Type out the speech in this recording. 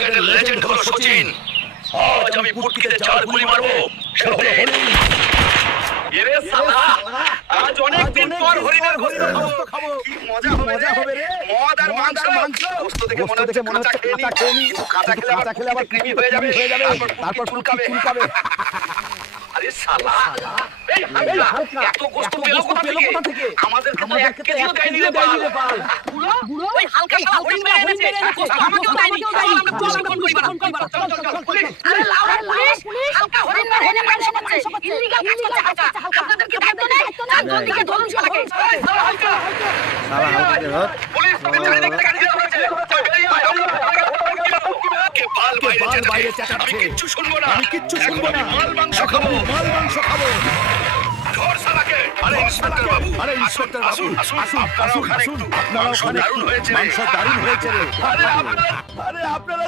ক্রিকেটের লেজেন্ড হলো সচিন। আজ আমি পুটকিতে 4 গুলি মারবো। সে হলো হরিণ। এরে শালা, আজ অনেক দিন পর হরিণের গোশত খাবো। কি মজা হবে রে। মদ আর মাংস। গোশত দেখে মনে হচ্ছে কাঁচা খেয়ে নি। কাঁচা খেলে আবার কৃমি হয়ে যাবে। তারপর চুলকাবে। আরে শালা, এই হালকা এত গোশত পেলো কোথা থেকে? আমাদের তো এক কেজিও দেয়নি রে পাল। বুড়ো ওই হালকা শালা হরিণ মেরে এনেছে। গোশত আমাকেও দেয়নি। আমরা ফোন করি চল। আরে লাউড়া পুলিশ, হালকা হরিণ মাংস করছে। ইল্লিগাল কাজ করছে হালকা। আপনাদের কি দায়িত্ব নেই? জলদিকে ধরুন শালাকে। পুলিশ তোকে চারিদিক থেকে ঘিরে ধরেছে। বাল বাইরে চেঁচাচ্ছে। আমি কিচ্ছু শুনবো না। মাল মাংস খাবো। ধর শালাকে। আরে ইন্সপেক্টর বাবু, আসুন। আপনারা ওখানে একটু। মাংস দারুণ হয়েছে রে। আরে আপনারা